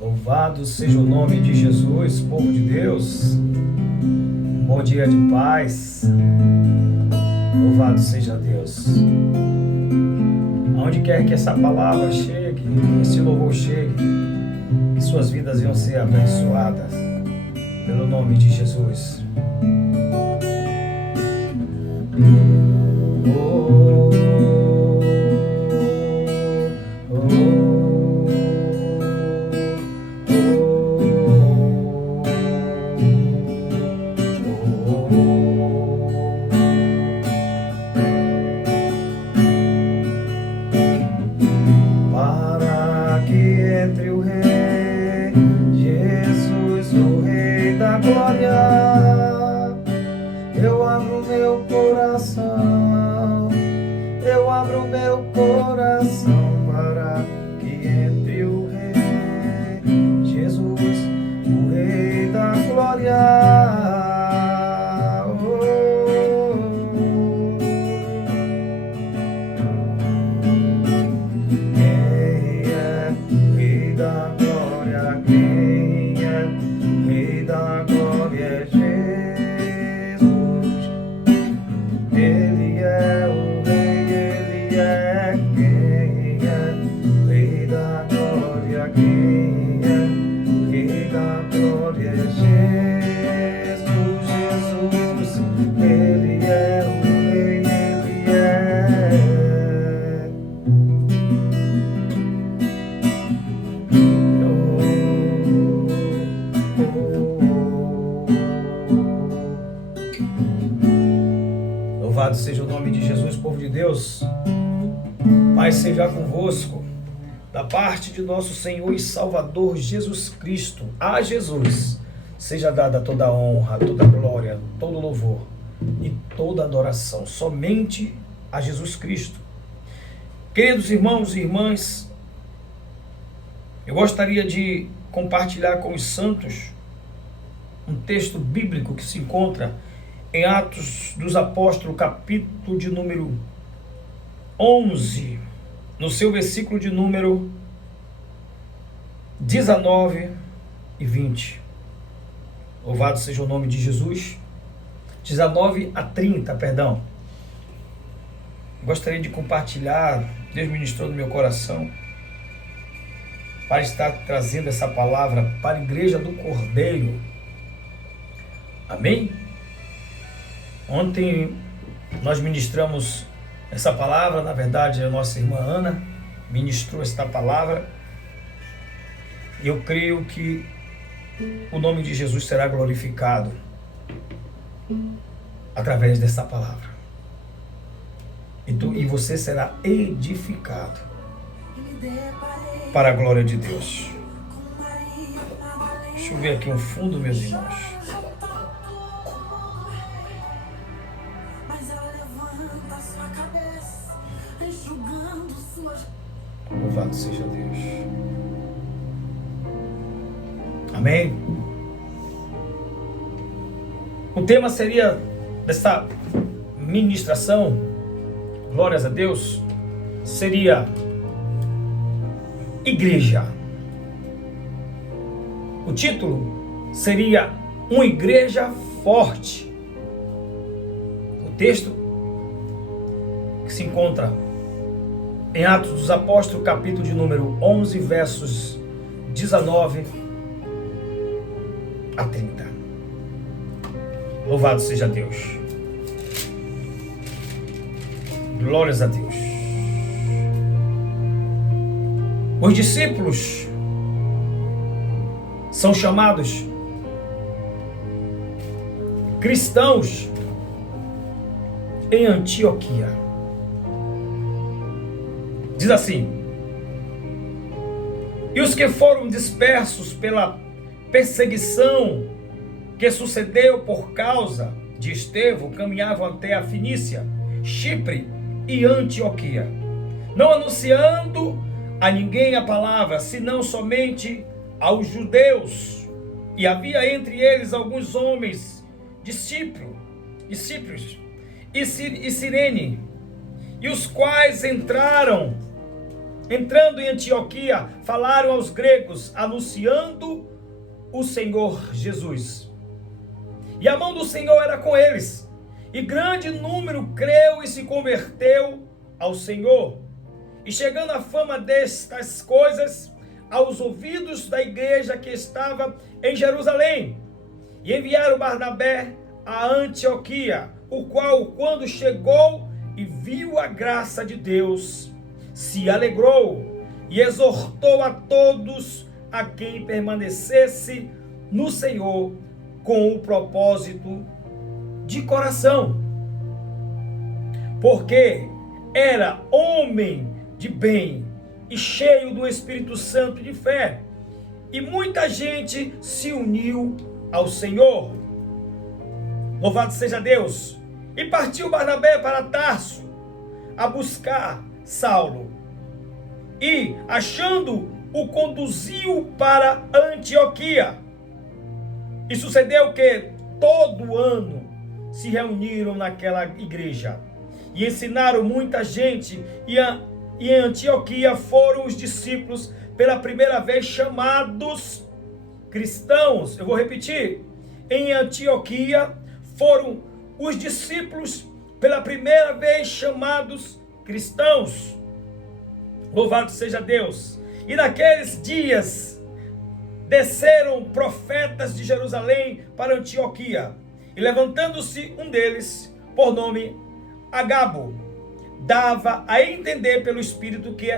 Louvado seja o nome de Jesus, povo de Deus. Um bom dia de paz. Louvado seja Deus. Aonde quer que essa palavra chegue, esse louvor chegue, que suas vidas venham ser abençoadas pelo nome de Jesus. Para que entre o Rei Jesus, o Rei da Glória, eu abro meu coração, para que entre o Rei Jesus, o Rei da Glória. Quem é o Rei da Glória? Quem é o Rei da Glória? É Jesus. Ele é o Rei, Ele é. Quem é o Rei da Glória? Quem é o Rei da Glória? É Jesus, Jesus. Ele é o Rei, Ele é. Louvado seja o nome de Jesus, povo de Deus. Paz seja convosco, da parte de nosso Senhor e Salvador Jesus Cristo. A Jesus seja dada toda a honra, toda a glória, todo o louvor e toda a adoração, somente a Jesus Cristo. Queridos irmãos e irmãs, eu gostaria de compartilhar com os santos um texto bíblico que se encontra em Atos dos Apóstolos, capítulo de número 11, no seu versículo de número 19 e 20. Louvado seja o nome de Jesus. 19 a 30, perdão. Gostaria de compartilhar, Deus ministrou no meu coração, para estar trazendo essa palavra para a igreja do Cordeiro. Amém? Ontem nós ministramos essa palavra, na verdade a nossa irmã Ana ministrou esta palavra, e eu creio que o nome de Jesus será glorificado através dessa palavra, e você será edificado para a glória de Deus. Deixa eu ver aqui um fundo, meus irmãos. Louvado seja Deus. Amém? O tema seria dessa ministração, glórias a Deus, seria igreja. O título seria uma igreja forte. O texto que se encontra em Atos dos Apóstolos, capítulo de número 11, versos 19 a 30. Louvado seja Deus. Glórias a Deus. Os discípulos são chamados cristãos em Antioquia. Diz assim: e os que foram dispersos pela perseguição que sucedeu por causa de Estevão caminhavam até a Fenícia, Chipre e Antioquia, não anunciando a ninguém a palavra, senão somente aos judeus. E havia entre eles alguns homens de Cipro e Cirene, e os quais entraram entrando em Antioquia, falaram aos gregos, anunciando o Senhor Jesus. E a mão do Senhor era com eles, e grande número creu e se converteu ao Senhor. E chegando a fama destas coisas aos ouvidos da igreja que estava em Jerusalém, e enviaram Barnabé a Antioquia, o qual, quando chegou e viu a graça de Deus, se alegrou e exortou a todos a quem permanecesse no Senhor com o propósito de coração, porque era homem de bem e cheio do Espírito Santo e de fé, e muita gente se uniu ao Senhor. Louvado seja Deus! E partiu Barnabé para Tarso a buscar Saulo, e achando o conduziu para Antioquia. E sucedeu que todo ano se reuniram naquela igreja e ensinaram muita gente, e em Antioquia foram os discípulos pela primeira vez chamados cristãos. Eu vou repetir: em Antioquia foram os discípulos pela primeira vez chamados cristãos. Louvado seja Deus! E naqueles dias desceram profetas de Jerusalém para Antioquia, e levantando-se um deles, por nome Agabo, dava a entender pelo Espírito que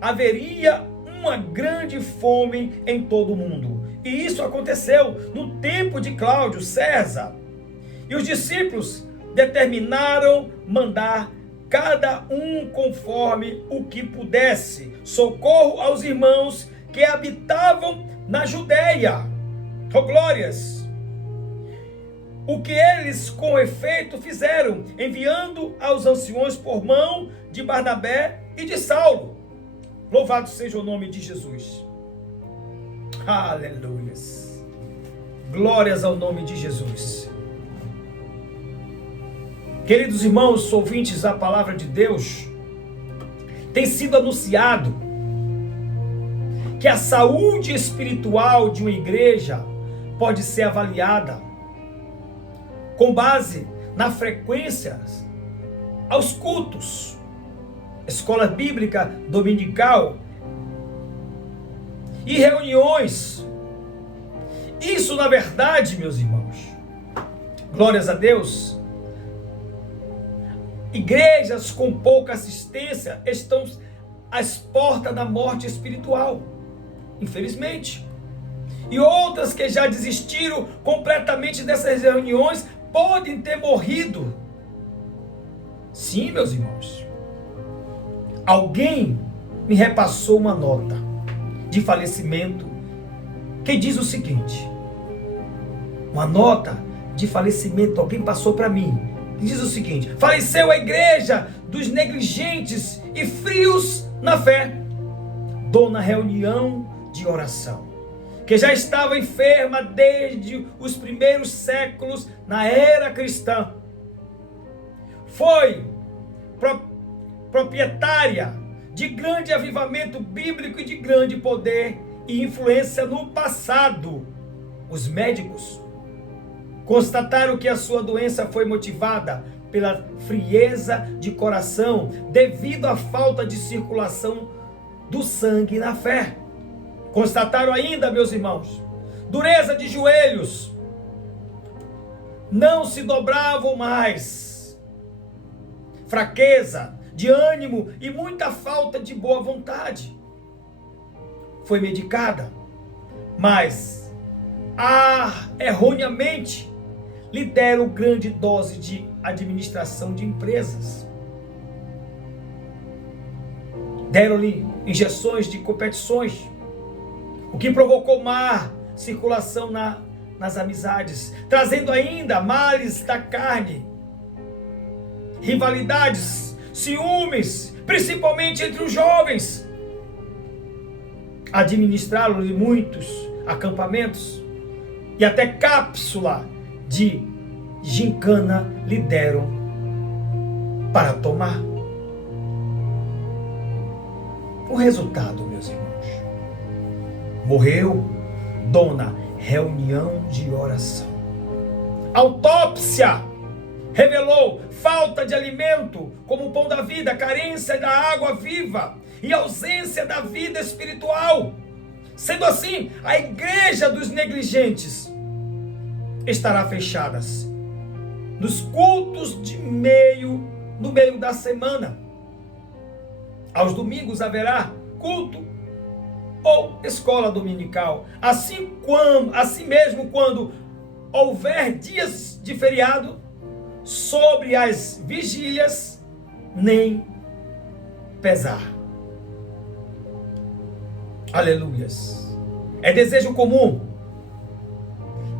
haveria uma grande fome em todo o mundo. E isso aconteceu no tempo de Cláudio César. E os discípulos determinaram mandar cada um conforme o que pudesse socorro aos irmãos que habitavam na Judéia. Oh, glórias! O que eles com efeito fizeram, enviando aos anciões por mão de Barnabé e de Saulo. Louvado seja o nome de Jesus. Aleluia. Glórias ao nome de Jesus. Queridos irmãos, ouvintes da palavra de Deus, tem sido anunciado que a saúde espiritual de uma igreja pode ser avaliada com base na frequência aos cultos, escola bíblica dominical e reuniões. Isso, na verdade, meus irmãos, glórias a Deus, igrejas com pouca assistência estão às portas da morte espiritual, infelizmente. E outras que já desistiram completamente dessas reuniões podem ter morrido. Sim, meus irmãos. Alguém me repassou uma nota de falecimento que diz o seguinte: uma nota de falecimento, alguém passou para mim, diz o seguinte: faleceu a igreja dos negligentes e frios na fé, dona reunião de oração, que já estava enferma desde os primeiros séculos na era cristã. Foi proprietária de grande avivamento bíblico e de grande poder e influência no passado. Os médicos constataram que a sua doença foi motivada pela frieza de coração devido à falta de circulação do sangue na fé. Constataram ainda, meus irmãos, dureza de joelhos, não se dobravam mais, fraqueza de ânimo e muita falta de boa vontade. Foi medicada, mas erroneamente lhe deram grande dose de administração de empresas. Deram-lhe injeções de competições, o que provocou má circulação nas amizades, trazendo ainda males da carne, rivalidades, ciúmes, principalmente entre os jovens. Administraram-lhe muitos acampamentos e até cápsula de gincana lhe deram para tomar. O resultado, meus irmãos, morreu dona reunião de oração. Autópsia revelou falta de alimento, como o pão da vida, carência da água viva e ausência da vida espiritual. Sendo assim, a igreja dos negligentes estará fechada nos cultos no meio da semana. Aos domingos haverá culto ou escola dominical. Assim mesmo, quando houver dias de feriado, sobre as vigílias, nem pesar. Aleluias. É desejo comum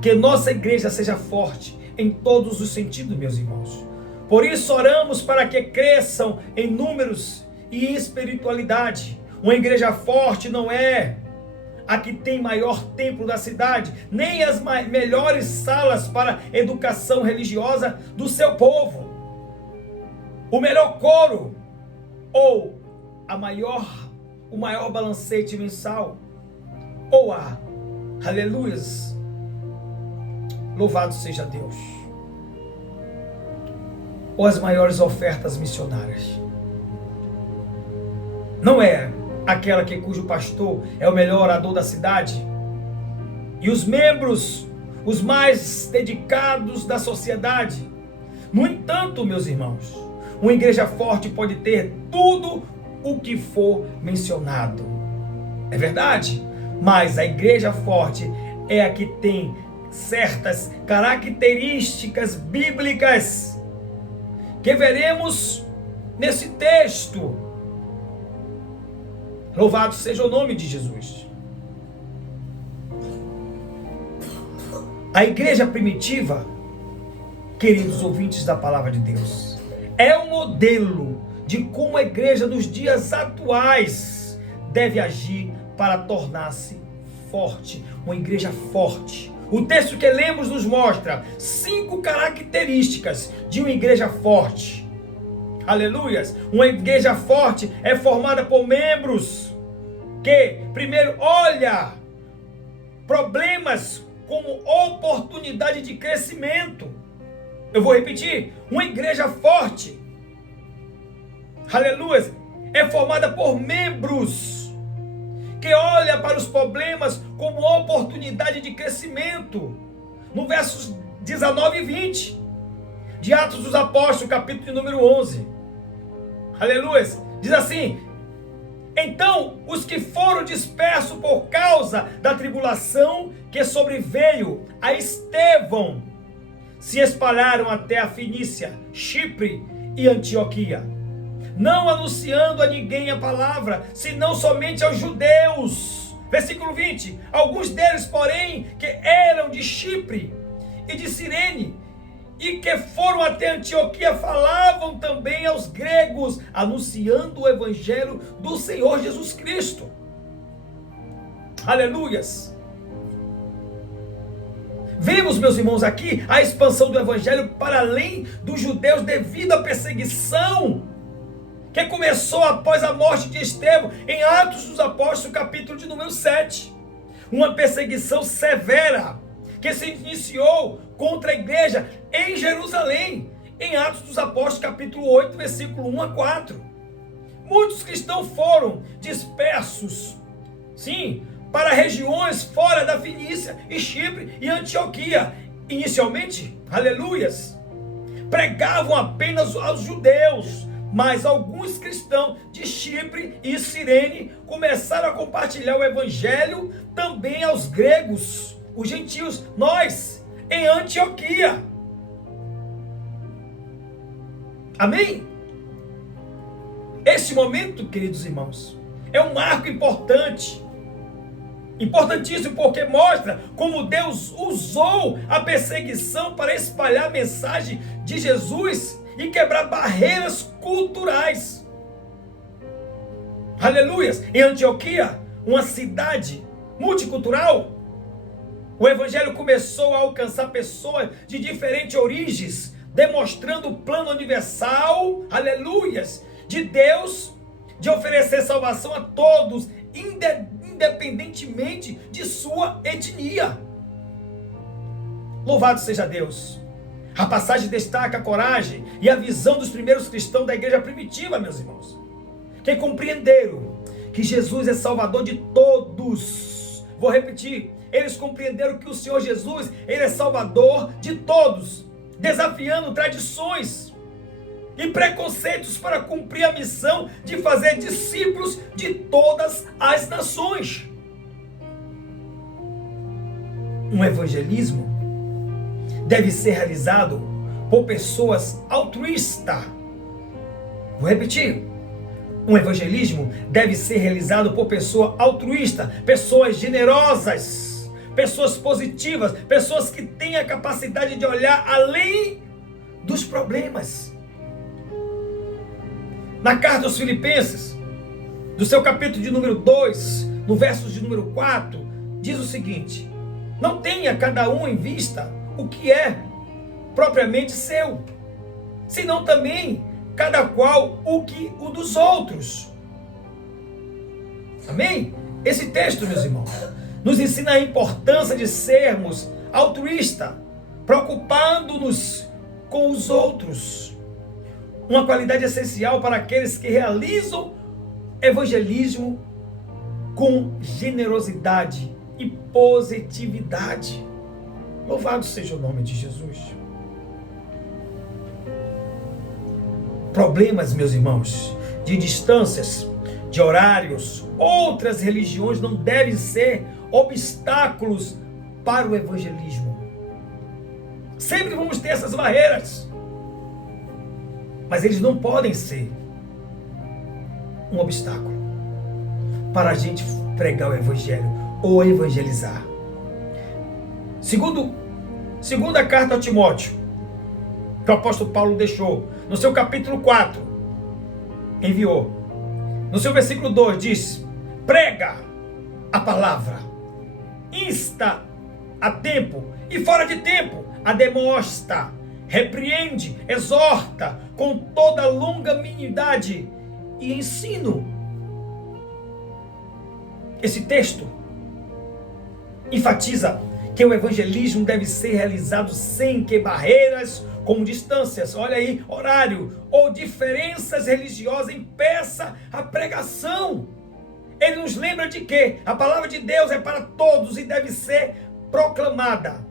que nossa igreja seja forte em todos os sentidos, meus irmãos. Por isso oramos para que cresçam em números e em espiritualidade. Uma igreja forte não é a que tem maior templo da cidade, nem as melhores salas para educação religiosa do seu povo, o melhor coro ou o maior balancete mensal, ou aleluias, louvado seja Deus, ou as maiores ofertas missionárias. Não é aquela cujo pastor é o melhor orador da cidade e os membros os mais dedicados da sociedade. No entanto, meus irmãos, uma igreja forte pode ter tudo o que for mencionado. É verdade, mas a igreja forte é a que tem certas características bíblicas que veremos nesse texto. Louvado seja o nome de Jesus. A igreja primitiva, queridos ouvintes da palavra de Deus, é um modelo de como a igreja nos dias atuais deve agir para tornar-se forte, uma igreja forte. O texto que lemos nos mostra 5 características de uma igreja forte. Aleluias! Uma igreja forte é formada por membros que, primeiro, olha problemas como oportunidade de crescimento. Eu vou repetir: uma igreja forte, aleluias, é formada por membros que olha para os problemas como oportunidade de crescimento. No versos 19 e 20 de Atos dos Apóstolos, capítulo número 11. Aleluias. Diz assim: então os que foram dispersos por causa da tribulação que sobreveio a Estevão se espalharam até a Fenícia, Chipre e Antioquia, não anunciando a ninguém a palavra, senão somente aos judeus. Versículo 20. Alguns deles, porém, que eram de Chipre e de Cirene, e que foram até Antioquia, falavam também aos gregos, anunciando o evangelho do Senhor Jesus Cristo. Aleluias. Vemos, meus irmãos, aqui a expansão do evangelho para além dos judeus devido à perseguição que começou após a morte de Estevão, em Atos dos Apóstolos, capítulo de número 7. Uma perseguição severa que se iniciou contra a igreja em Jerusalém, em Atos dos Apóstolos, capítulo 8, versículo 1 a 4. Muitos cristãos foram dispersos, sim, para regiões fora da Fenícia e Chipre e Antioquia. Inicialmente, aleluias, pregavam apenas aos judeus, mas alguns cristãos de Chipre e Cirene começaram a compartilhar o evangelho também aos gregos, os gentios, nós, em Antioquia. Amém? Este momento, queridos irmãos, é um marco importantíssimo, porque mostra como Deus usou a perseguição para espalhar a mensagem de Jesus e quebrar barreiras culturais. Aleluias! Em Antioquia, uma cidade multicultural, o evangelho começou a alcançar pessoas de diferentes origens, demonstrando o plano universal, aleluias, de Deus de oferecer salvação a todos, independentemente de sua etnia. Louvado seja Deus. A passagem destaca a coragem e a visão dos primeiros cristãos da igreja primitiva, meus irmãos, que compreenderam que Jesus é Salvador de todos. Vou repetir, eles compreenderam que o Senhor Jesus, Ele é Salvador de todos, desafiando tradições e preconceitos para cumprir a missão de fazer discípulos de todas as nações. Um evangelismo deve ser realizado por pessoas altruístas. Vou repetir. Um evangelismo deve ser realizado por pessoa altruísta, pessoas generosas, pessoas positivas, pessoas que têm a capacidade de olhar além dos problemas. Na carta aos Filipenses, do seu capítulo de número 2, no verso de número 4, diz o seguinte: não tenha cada um em vista o que é propriamente seu, senão também cada qual o dos outros. Amém? Esse texto, meus irmãos, nos ensina a importância de sermos altruístas, preocupando-nos com os outros. Uma qualidade essencial para aqueles que realizam evangelismo com generosidade e positividade. Louvado seja o nome de Jesus. Problemas, meus irmãos, de distâncias, de horários, outras religiões não devem ser obstáculos para o evangelismo. Sempre vamos ter essas barreiras, mas eles não podem ser um obstáculo para a gente pregar o evangelho ou evangelizar. Segunda carta a Timóteo, que o apóstolo Paulo deixou, no seu capítulo 4, enviou. No seu versículo 2 diz: prega a palavra, insta a tempo e fora de tempo, ademosta, repreende, exorta com toda longanimidade e ensino. Esse texto enfatiza que o evangelismo deve ser realizado sem que barreiras como distâncias, olha aí, horário ou diferenças religiosas impeça a pregação. Ele nos lembra de que a palavra de Deus é para todos e deve ser proclamada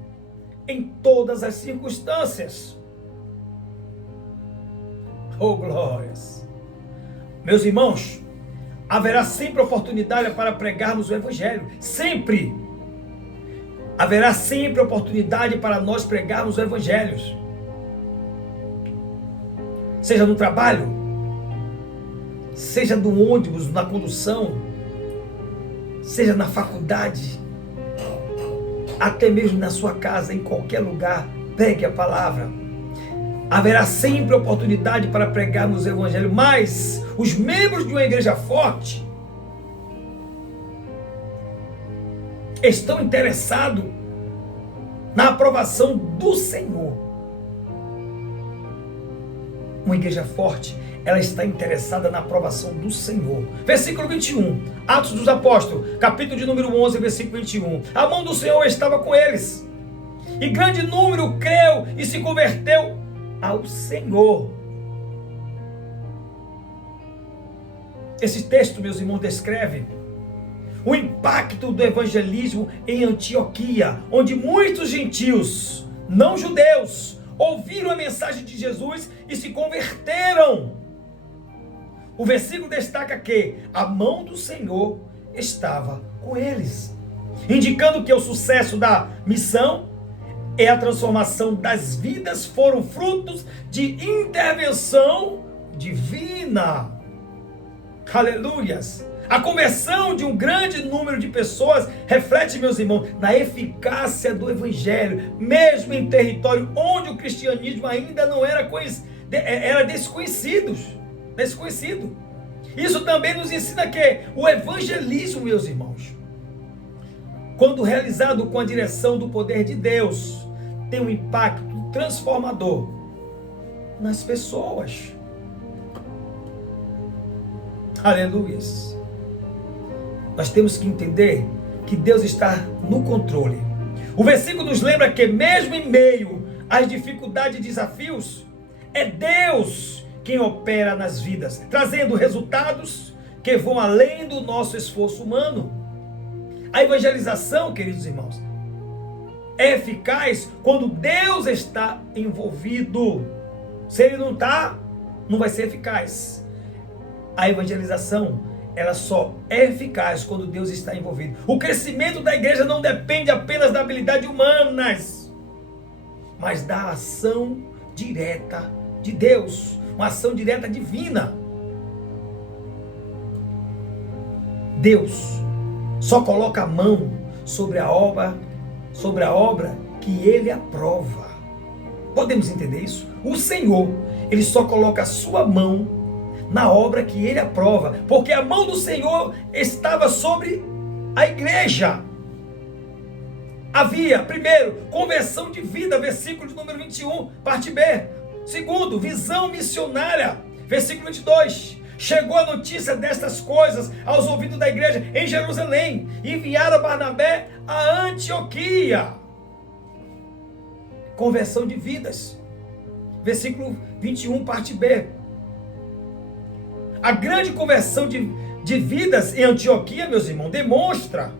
em todas as circunstâncias. Oh, glórias! Meus irmãos, haverá sempre oportunidade para pregarmos o evangelho, sempre! Haverá sempre oportunidade para nós pregarmos o evangelho. Seja no trabalho, seja no ônibus, na condução, seja na faculdade, até mesmo na sua casa, em qualquer lugar, pregue a palavra. Haverá sempre oportunidade para pregarmos o evangelho, mas os membros de uma igreja forte estão interessados na aprovação do Senhor. Uma igreja forte, ela está interessada na aprovação do Senhor. Versículo 21, Atos dos Apóstolos, capítulo de número 11, versículo 21. A mão do Senhor estava com eles, e grande número creu e se converteu ao Senhor. Esse texto, meus irmãos, descreve o impacto do evangelismo em Antioquia, onde muitos gentios, não judeus, ouviram a mensagem de Jesus e se converteram. O versículo destaca que a mão do Senhor estava com eles, indicando que o sucesso da missão e a transformação das vidas foram frutos de intervenção divina. Aleluias! A conversão de um grande número de pessoas reflete, meus irmãos, na eficácia do evangelho, mesmo em território onde o cristianismo ainda não era desconhecido. Isso também nos ensina que o evangelismo, meus irmãos, quando realizado com a direção do poder de Deus, tem um impacto transformador nas pessoas. Aleluia. Nós temos que entender que Deus está no controle. O versículo nos lembra que mesmo em meio às dificuldades e desafios, é Deus quem opera nas vidas, trazendo resultados que vão além do nosso esforço humano. A evangelização, queridos irmãos, é eficaz quando Deus está envolvido. Se Ele não está, não vai ser eficaz. A evangelização, ela só é eficaz quando Deus está envolvido. O crescimento da igreja não depende apenas da habilidade humanas, mas da ação direta de Deus, uma ação direta divina. Deus só coloca a mão sobre a obra que Ele aprova. Podemos entender isso? O Senhor, Ele só coloca a sua mão na obra que Ele aprova, porque a mão do Senhor estava sobre a igreja. Havia, primeiro, conversão de vida, versículo de número 21, parte B. Segundo, visão missionária, versículo 22. Chegou a notícia destas coisas aos ouvidos da igreja em Jerusalém. Enviaram Barnabé a Antioquia. Conversão de vidas. Versículo 21, parte B. A grande conversão de vidas em Antioquia, meus irmãos, demonstra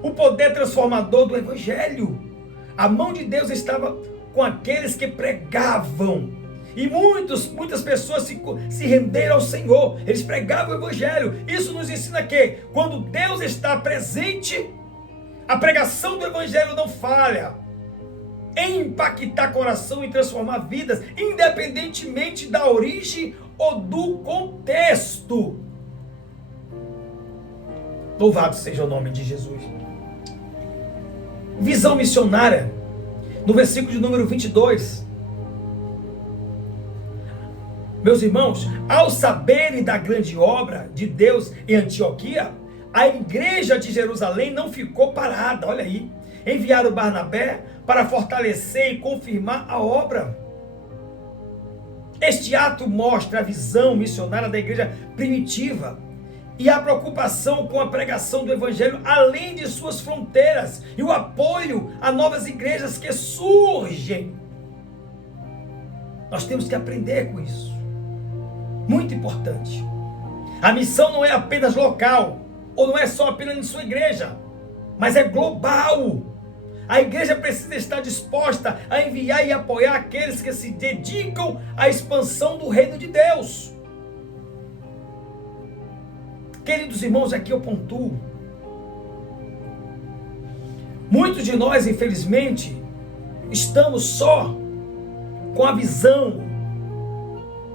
o poder transformador do Evangelho. A mão de Deus estava com aqueles que pregavam. E muitas pessoas se renderam ao Senhor. Eles pregavam o Evangelho. Isso nos ensina que quando Deus está presente, a pregação do Evangelho não falha em impactar coração e transformar vidas, independentemente da origem ou do contexto. Louvado seja o nome de Jesus. Visão missionária, no versículo de número 22. Meus irmãos, ao saberem da grande obra de Deus em Antioquia, a igreja de Jerusalém não ficou parada, olha aí. Enviaram Barnabé para fortalecer e confirmar a obra. Este ato mostra a visão missionária da igreja primitiva e a preocupação com a pregação do Evangelho além de suas fronteiras e o apoio a novas igrejas que surgem. Nós temos que aprender com isso. Muito importante. A missão não é apenas local, ou não é só apenas em sua igreja, mas é global. A igreja precisa estar disposta a enviar e apoiar aqueles que se dedicam à expansão do reino de Deus. Queridos irmãos, aqui eu pontuo. Muitos de nós, infelizmente, estamos só com a visão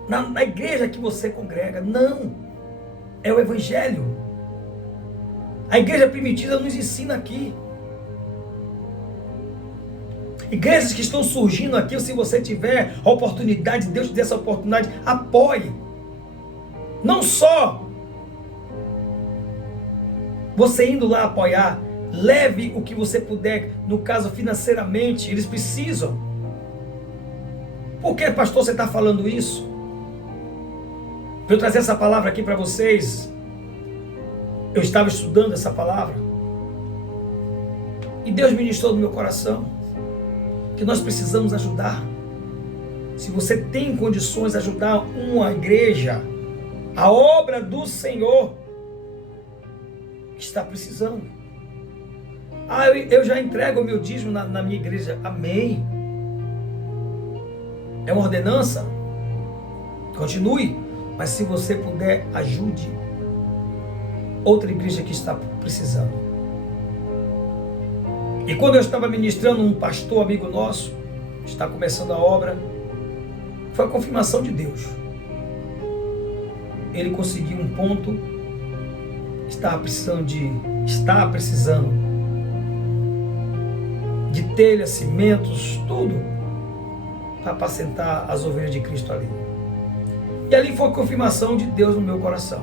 na igreja que você congrega. Não, é o Evangelho. A igreja primitiva nos ensina aqui. Igrejas que estão surgindo aqui, se você tiver a oportunidade, Deus te dê essa oportunidade, apoie. Não só você indo lá apoiar, leve o que você puder, no caso financeiramente, eles precisam. Por que, pastor, você está falando isso? Para eu trazer essa palavra aqui para vocês, eu estava estudando essa palavra, e Deus ministrou no meu coração, que nós precisamos ajudar. Se você tem condições de ajudar uma igreja, a obra do Senhor está precisando. Eu já entrego o meu dízimo na minha igreja. Amém. É uma ordenança. Continue. Mas se você puder, ajude outra igreja que está precisando. E quando eu estava ministrando, um pastor amigo nosso, está começando a obra, foi a confirmação de Deus. Ele conseguiu um ponto, está precisando de telhas, cimentos, tudo, para apacentar as ovelhas de Cristo ali. E ali foi a confirmação de Deus no meu coração.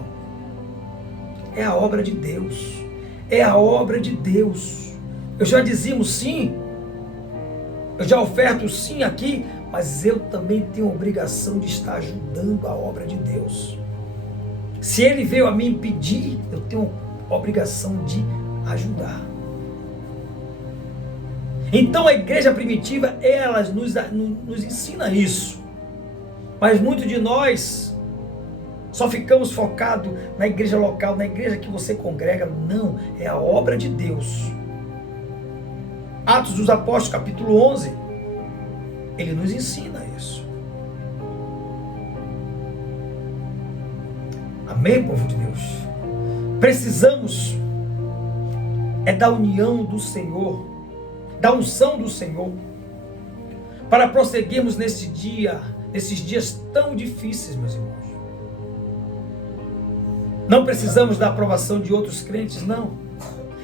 É a obra de Deus. É a obra de Deus. Eu já dizimo sim. Eu já oferto sim aqui. Mas eu também tenho a obrigação de estar ajudando a obra de Deus. Se ele veio a me impedir, eu tenho a obrigação de ajudar. Então a igreja primitiva, ela nos ensina isso. Mas muitos de nós só ficamos focados na igreja local, na igreja que você congrega. Não, é a obra de Deus. Atos dos Apóstolos, capítulo 11, ele nos ensina isso. Amém, povo de Deus? Precisamos da união do Senhor, da unção do Senhor, para prosseguirmos nesses dias tão difíceis, meus irmãos. Não precisamos da aprovação de outros crentes, não.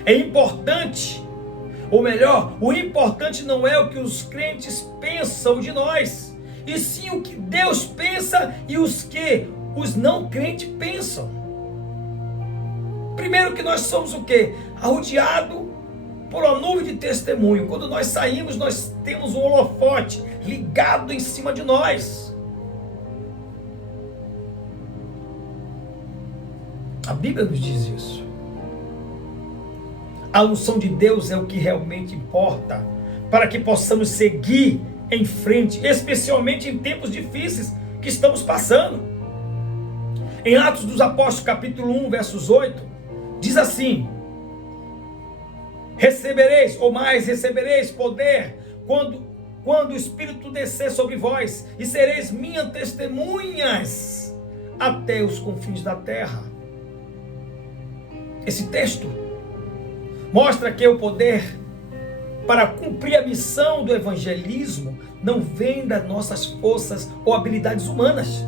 É importante, ou melhor, o importante não é o que os crentes pensam de nós, e sim o que Deus pensa e os não crentes pensam. Primeiro que nós somos o quê? Arrodeado por uma nuvem de testemunho. Quando nós saímos, nós temos um holofote ligado em cima de nós. A Bíblia nos diz isso. A unção de Deus é o que realmente importa para que possamos seguir em frente, especialmente em tempos difíceis que estamos passando. Em Atos dos Apóstolos, capítulo 1, versos 8, diz assim: recebereis poder quando o Espírito descer sobre vós, e sereis minhas testemunhas até os confins da terra. Esse texto mostra que o poder para cumprir a missão do evangelismo não vem das nossas forças ou habilidades humanas,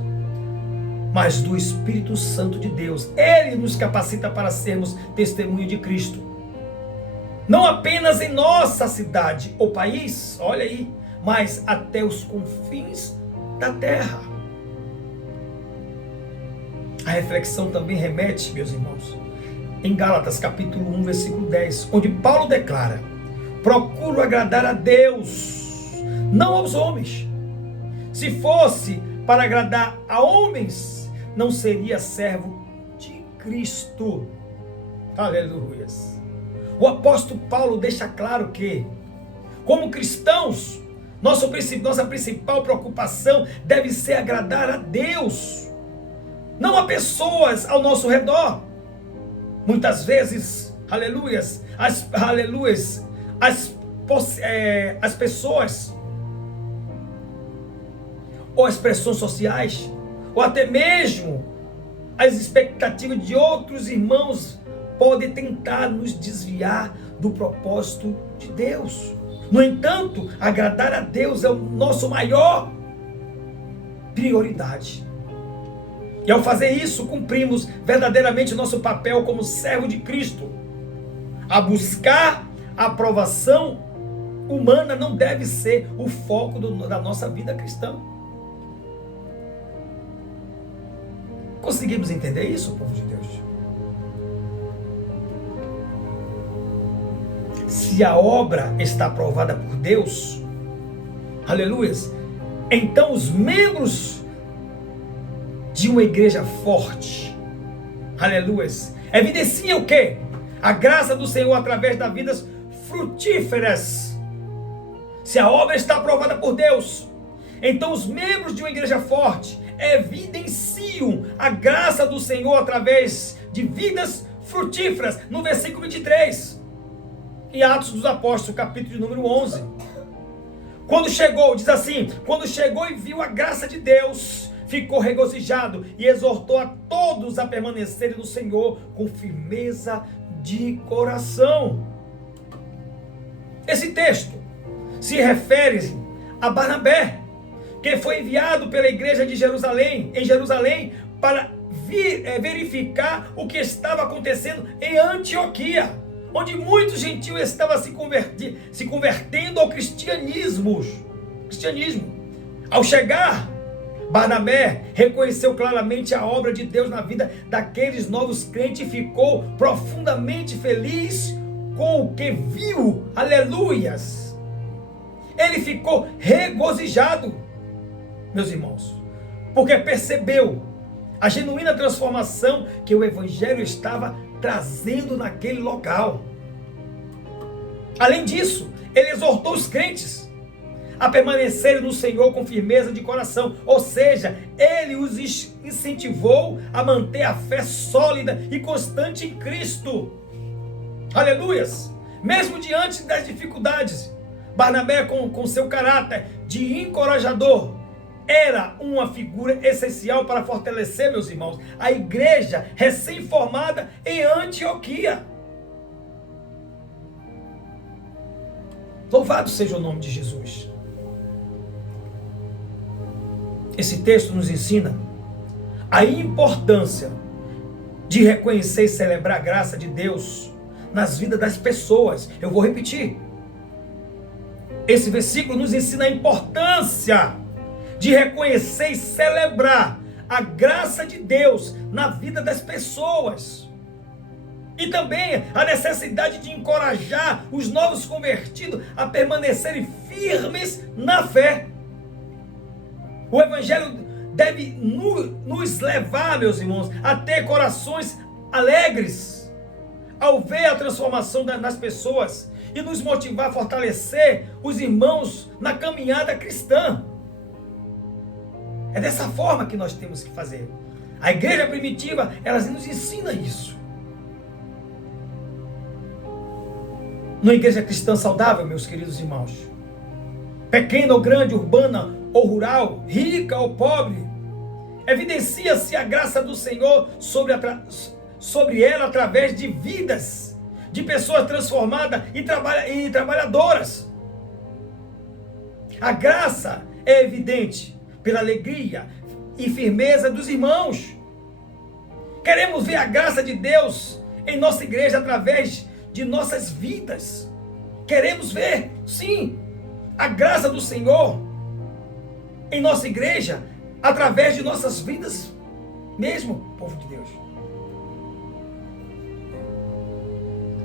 mas do Espírito Santo de Deus. Ele nos capacita para sermos testemunho de Cristo. Não apenas em nossa cidade ou país, olha aí, mas até os confins da terra. A reflexão também remete, meus irmãos, em Gálatas capítulo 1, versículo 10, onde Paulo declara: procuro agradar a Deus, não aos homens. Se fosse para agradar a homens, não seria servo de Cristo. Aleluia. O apóstolo Paulo deixa claro que, como cristãos, nossa principal preocupação deve ser agradar a Deus, não a pessoas ao nosso redor. Muitas vezes, as pessoas, ou as pressões sociais, ou até mesmo as expectativas de outros irmãos podem tentar nos desviar do propósito de Deus. No entanto, agradar a Deus é o nosso maior prioridade. E ao fazer isso, cumprimos verdadeiramente o nosso papel como servo de Cristo. A buscar a aprovação humana não deve ser o foco da nossa vida cristã. Conseguimos entender isso, povo de Deus? Se a obra está aprovada por Deus, aleluias, então os membros de uma igreja forte, aleluias, evidencia o quê? A graça do Senhor através das vidas frutíferas. Se a obra está aprovada por Deus, então os membros de uma igreja forte evidenciam a graça do Senhor através de vidas frutíferas. No versículo 23, em Atos dos Apóstolos, capítulo de número 11. Quando chegou, diz assim: quando chegou e viu a graça de Deus, ficou regozijado e exortou a todos a permanecerem no Senhor com firmeza de coração. Esse texto se refere a Barnabé, que foi enviado pela igreja de Jerusalém, para verificar o que estava acontecendo em Antioquia, onde muitos gentios estavam se convertendo ao cristianismo. Ao chegar, Barnabé reconheceu claramente a obra de Deus na vida daqueles novos crentes e ficou profundamente feliz com o que viu. Aleluias! Ele ficou regozijado, meus irmãos, porque percebeu a genuína transformação que o Evangelho estava trazendo naquele local. Além disso, ele exortou os crentes a permanecerem no Senhor com firmeza de coração, ou seja, ele os incentivou a manter a fé sólida e constante em Cristo. Aleluias! Mesmo diante das dificuldades, Barnabé, com seu caráter de encorajador, era uma figura essencial para fortalecer, meus irmãos, a igreja recém-formada em Antioquia. Louvado seja o nome de Jesus. Esse texto nos ensina a importância de reconhecer e celebrar a graça de Deus nas vidas das pessoas. Eu vou repetir. Esse versículo nos ensina a importância de reconhecer e celebrar a graça de Deus na vida das pessoas. E também a necessidade de encorajar os novos convertidos a permanecerem firmes na fé. O Evangelho deve nos levar, meus irmãos, a ter corações alegres ao ver a transformação nas pessoas e nos motivar a fortalecer os irmãos na caminhada cristã. É dessa forma que nós temos que fazer. A igreja primitiva, ela nos ensina isso. Numa igreja cristã saudável, meus queridos irmãos, pequena ou grande, urbana ou rural, rica ou pobre, evidencia-se a graça do Senhor sobre ela através de vidas, de pessoas transformadas e trabalhadoras. A graça é evidente pela alegria e firmeza dos irmãos. Queremos ver a graça de Deus em nossa igreja através de nossas vidas. Queremos ver, sim, a graça do Senhor em nossa igreja através de nossas vidas mesmo, povo de Deus.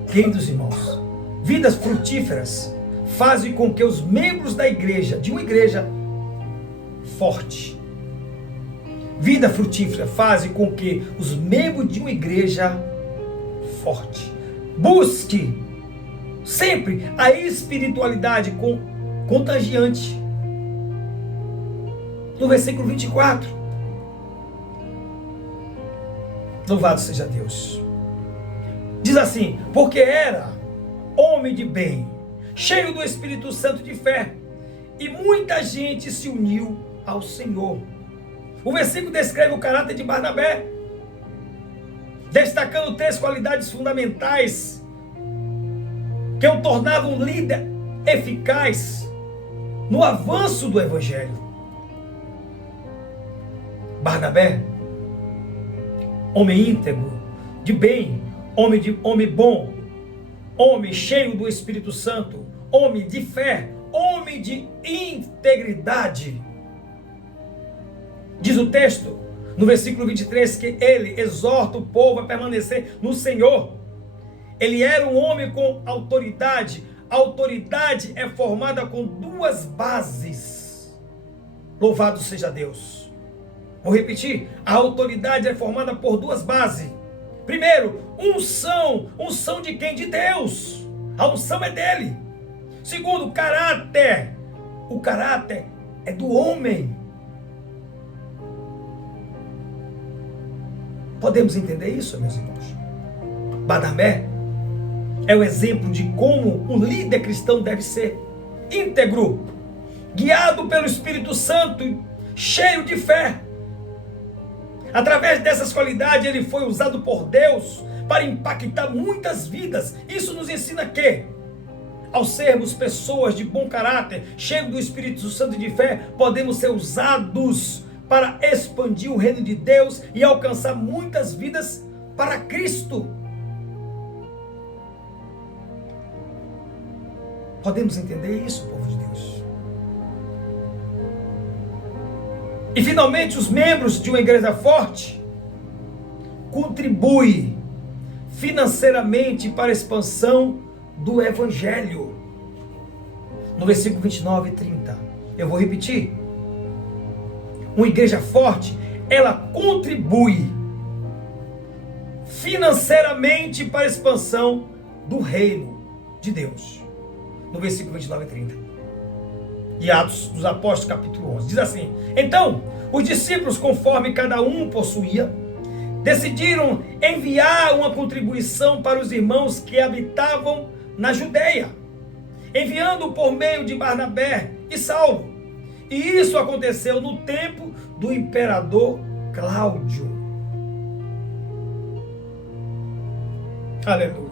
Queridos irmãos, vidas frutíferas fazem com que os membros da igreja, de uma igreja forte, vida frutífera fazem com que os membros de uma igreja forte busque sempre a espiritualidade contagiante. No versículo 24, louvado seja Deus, diz assim: porque era homem de bem, cheio do Espírito Santo de fé, e muita gente se uniu ao Senhor. O versículo descreve o caráter de Barnabé, destacando 3 qualidades fundamentais que o tornavam um líder eficaz no avanço do Evangelho. Barnabé, homem íntegro, de bem, homem bom, homem cheio do Espírito Santo, homem de fé, homem de integridade. Diz o texto, no versículo 23, que ele exorta o povo a permanecer no Senhor. Ele era um homem com autoridade. A autoridade é formada com 2 bases. Louvado seja Deus. Vou repetir, a autoridade é formada por 2 bases. Primeiro, unção. Unção de quem? De Deus. A unção é dele. Segundo, caráter. O caráter é do homem. Podemos entender isso, meus irmãos? Barnabé é o exemplo de como um líder cristão deve ser: íntegro, guiado pelo Espírito Santo, cheio de fé. Através dessas qualidades, ele foi usado por Deus para impactar muitas vidas. Isso nos ensina que, ao sermos pessoas de bom caráter, cheios do Espírito Santo e de fé, podemos ser usados para expandir o reino de Deus e alcançar muitas vidas para Cristo. Podemos entender isso, povo de Deus? E finalmente, os membros de uma igreja forte contribuem financeiramente para a expansão do Evangelho. No versículo 29 e 30, eu vou repetir. Uma igreja forte ela contribui financeiramente para a expansão do reino de Deus. No versículo 29 e 30. E Atos dos Apóstolos, capítulo 11. Diz assim: então, os discípulos, conforme cada um possuía, decidiram enviar uma contribuição para os irmãos que habitavam na Judeia, enviando por meio de Barnabé e Saulo. E isso aconteceu no tempo do imperador Cláudio. Aleluia.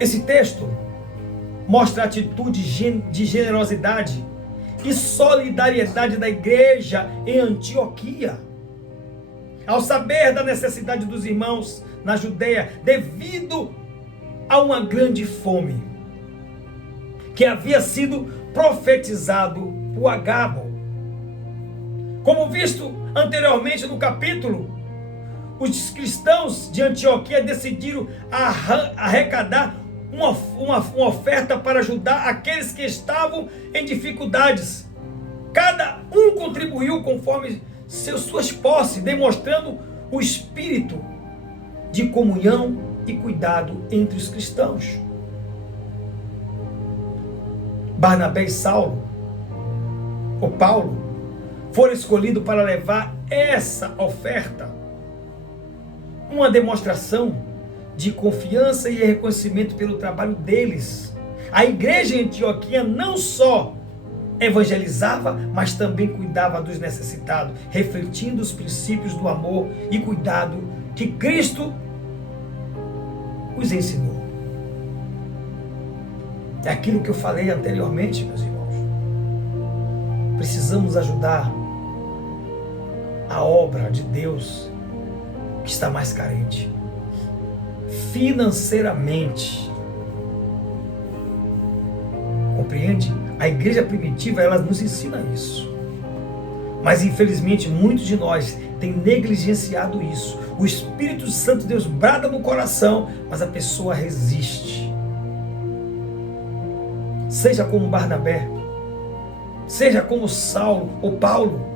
Esse texto mostra a atitude de generosidade e solidariedade da igreja em Antioquia. Ao saber da necessidade dos irmãos na Judeia, devido a uma grande fome que havia sido profetizado por Agabo. Como visto anteriormente no capítulo, os cristãos de Antioquia decidiram arrecadar uma oferta para ajudar aqueles que estavam em dificuldades. Cada um contribuiu conforme suas posses, demonstrando o espírito de comunhão e cuidado entre os cristãos. Barnabé e Saulo, ou Paulo, foram escolhidos para levar essa oferta, uma demonstração de confiança e reconhecimento pelo trabalho deles. A igreja em Antioquia não só evangelizava, mas também cuidava dos necessitados, refletindo os princípios do amor e cuidado que Cristo os ensinou. É aquilo que eu falei anteriormente, meus irmãos. Precisamos ajudar a obra de Deus que está mais carente, financeiramente. Compreende? A igreja primitiva, ela nos ensina isso. Mas infelizmente muitos de nós têm negligenciado isso. O Espírito Santo de Deus brada no coração, mas a pessoa resiste. Seja como Barnabé, seja como Saulo ou Paulo,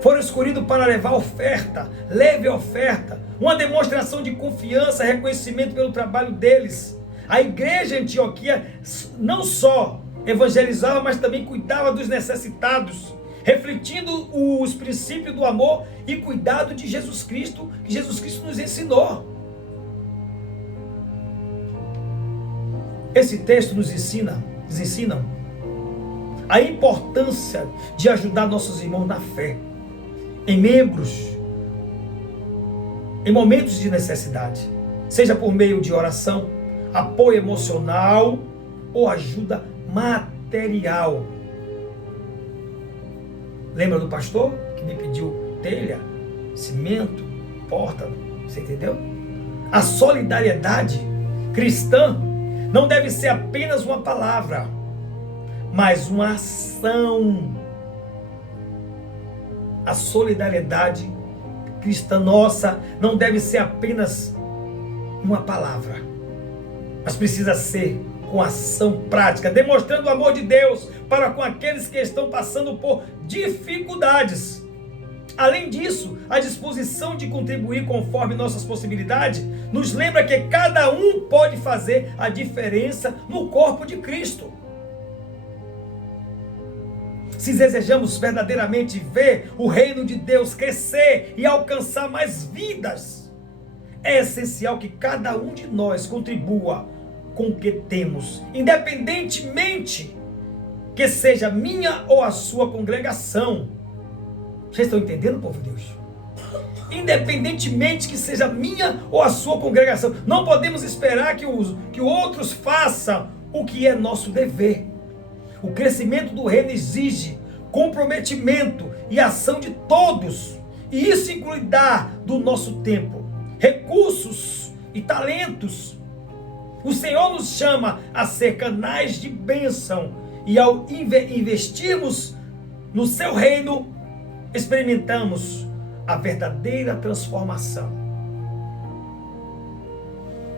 foram escolhidos para levar oferta. Leve a oferta, uma demonstração de confiança, reconhecimento pelo trabalho deles. A igreja em Antioquia não só evangelizava, mas também cuidava dos necessitados, refletindo os princípios do amor e cuidado de Jesus Cristo, que Jesus Cristo nos ensinou. Esse texto nos ensina a importância de ajudar nossos irmãos na fé, em momentos de necessidade, seja por meio de oração, apoio emocional ou ajuda material. Lembra do pastor que me pediu telha, cimento, porta? Você entendeu? A solidariedade cristã não deve ser apenas uma palavra, mas uma ação. A solidariedade cristã nossa não deve ser apenas uma palavra, mas precisa ser com ação prática, demonstrando o amor de Deus para com aqueles que estão passando por dificuldades. Além disso, a disposição de contribuir conforme nossas possibilidades nos lembra que cada um pode fazer a diferença no corpo de Cristo. Se desejamos verdadeiramente ver o reino de Deus crescer e alcançar mais vidas, é essencial que cada um de nós contribua com o que temos, independentemente que seja minha ou a sua congregação. Vocês estão entendendo, povo de Deus? Independentemente que seja minha ou a sua congregação, não podemos esperar que outros façam o que é nosso dever. O crescimento do reino exige comprometimento e ação de todos, e isso inclui dar do nosso tempo, recursos e talentos. O Senhor nos chama a ser canais de bênção, e ao investirmos no seu reino, experimentamos a verdadeira transformação.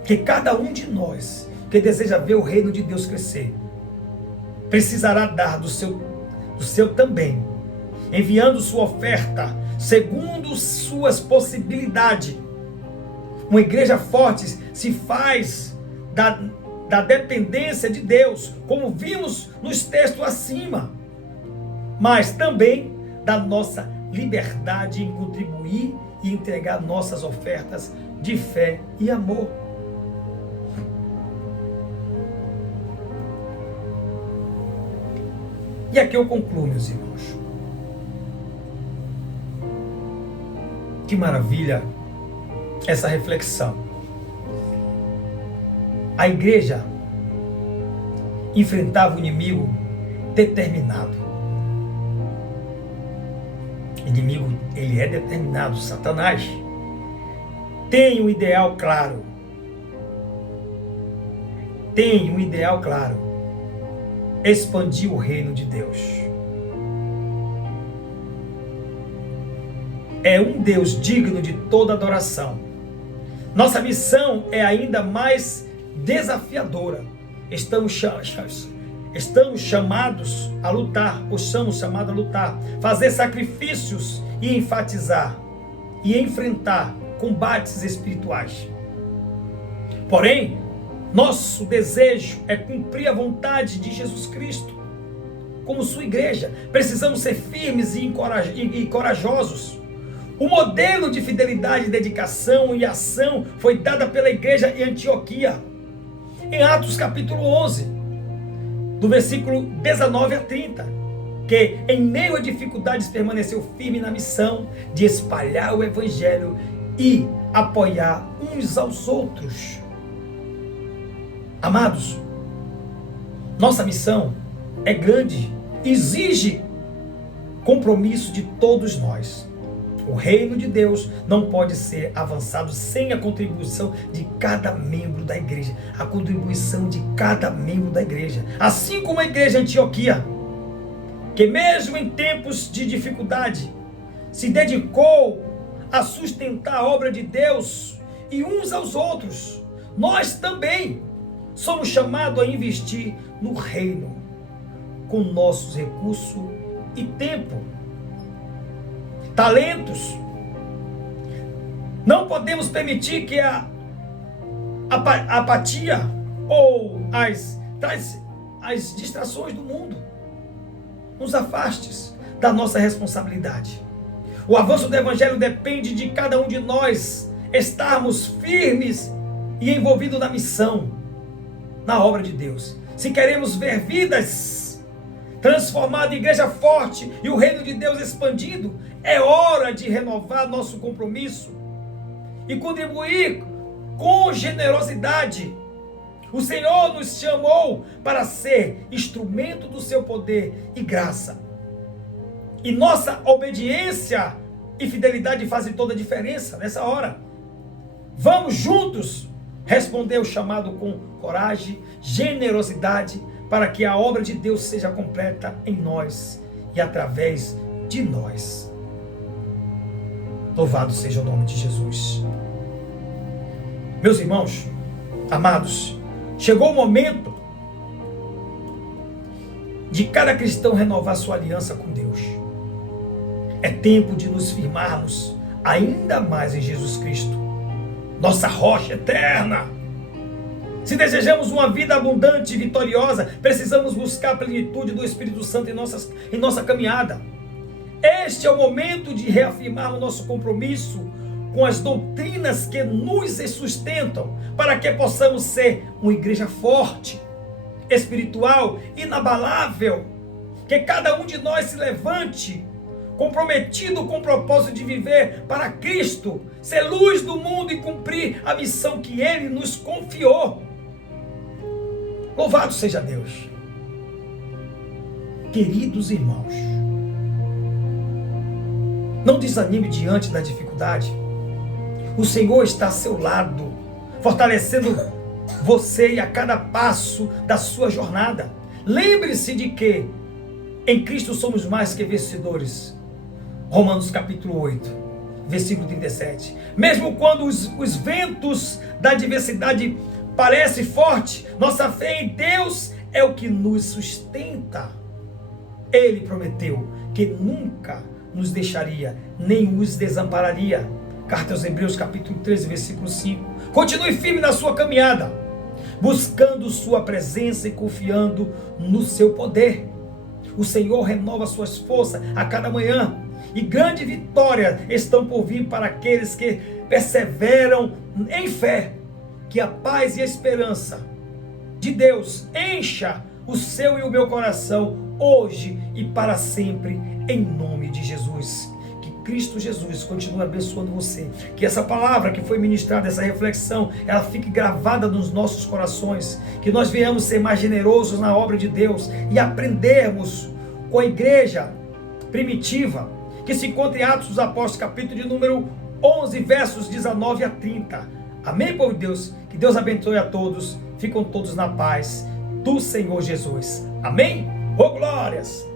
Que cada um de nós que deseja ver o reino de Deus crescer, precisará dar do seu também, enviando sua oferta, segundo suas possibilidades. Uma igreja forte se faz da dependência de Deus, como vimos nos textos acima, mas também da nossa liberdade em contribuir e entregar nossas ofertas de fé e amor. E aqui eu concluo, meus irmãos. Que maravilha essa reflexão. A igreja enfrentava o inimigo determinado. O inimigo, ele é determinado, Satanás. Tem um ideal claro. Tem um ideal claro. Expandir o reino de Deus. É um Deus digno de toda adoração. Nossa missão é ainda mais desafiadora. Estamos chamados a lutar, ou somos chamados a lutar, fazer sacrifícios e enfatizar e enfrentar combates espirituais. Porém, nosso desejo é cumprir a vontade de Jesus Cristo. Como sua igreja, precisamos ser firmes e corajosos. O modelo de fidelidade, dedicação e ação foi dada pela igreja em Antioquia. Em Atos capítulo 11, do versículo 19 a 30, que em meio a dificuldades permaneceu firme na missão de espalhar o evangelho e apoiar uns aos outros. Amados, nossa missão é grande, exige compromisso de todos nós. O reino de Deus não pode ser avançado sem a contribuição de cada membro da igreja. A contribuição de cada membro da igreja. Assim como a igreja Antioquia, que mesmo em tempos de dificuldade, se dedicou a sustentar a obra de Deus e uns aos outros. Nós também somos chamados a investir no reino com nossos recursos e tempo, talentos. Não podemos permitir que a apatia ou as distrações do mundo nos afaste da nossa responsabilidade. O avanço do evangelho depende de cada um de nós estarmos firmes e envolvidos na missão, na obra de Deus. Se queremos ver vidas transformadas em igreja forte e o reino de Deus expandido, é hora de renovar nosso compromisso e contribuir com generosidade. O Senhor nos chamou para ser instrumento do seu poder e graça. E nossa obediência e fidelidade fazem toda a diferença nessa hora. Vamos juntos responder o chamado com coragem, generosidade, para que a obra de Deus seja completa em nós e através de nós. Louvado seja o nome de Jesus. Meus irmãos, amados, chegou o momento de cada cristão renovar sua aliança com Deus. É tempo de nos firmarmos ainda mais em Jesus Cristo, nossa rocha eterna. Se desejamos uma vida abundante e vitoriosa, precisamos buscar a plenitude do Espírito Santo em nossa caminhada. Este é o momento de reafirmar o nosso compromisso com as doutrinas que nos sustentam, para que possamos ser uma igreja forte, espiritual, inabalável. Que cada um de nós se levante comprometido com o propósito de viver para Cristo, ser luz do mundo e cumprir a missão que Ele nos confiou. Louvado seja Deus. Queridos irmãos, não desanime diante da dificuldade. O Senhor está a seu lado, fortalecendo você a cada passo da sua jornada. Lembre-se de que em Cristo somos mais que vencedores. Romanos capítulo 8, versículo 37. Mesmo quando os ventos da adversidade parecem fortes, nossa fé em Deus é o que nos sustenta. Ele prometeu que nunca nos deixaria, nem nos desampararia. Carta aos Hebreus, capítulo 13, versículo 5. Continue firme na sua caminhada, buscando sua presença e confiando no seu poder. O Senhor renova suas forças a cada manhã, e grande vitória estão por vir para aqueles que perseveram em fé. Que a paz e a esperança de Deus encha o seu e o meu coração, hoje e para sempre, em nome de Jesus. Que Cristo Jesus continue abençoando você, que essa palavra que foi ministrada, essa reflexão, ela fique gravada nos nossos corações, que nós venhamos ser mais generosos na obra de Deus e aprendermos com a igreja primitiva, que se encontra em Atos dos Apóstolos, capítulo de número 11, versos 19 a 30. Amém, povo de Deus? Que Deus abençoe a todos, ficam todos na paz do Senhor Jesus. Amém? Ô glórias!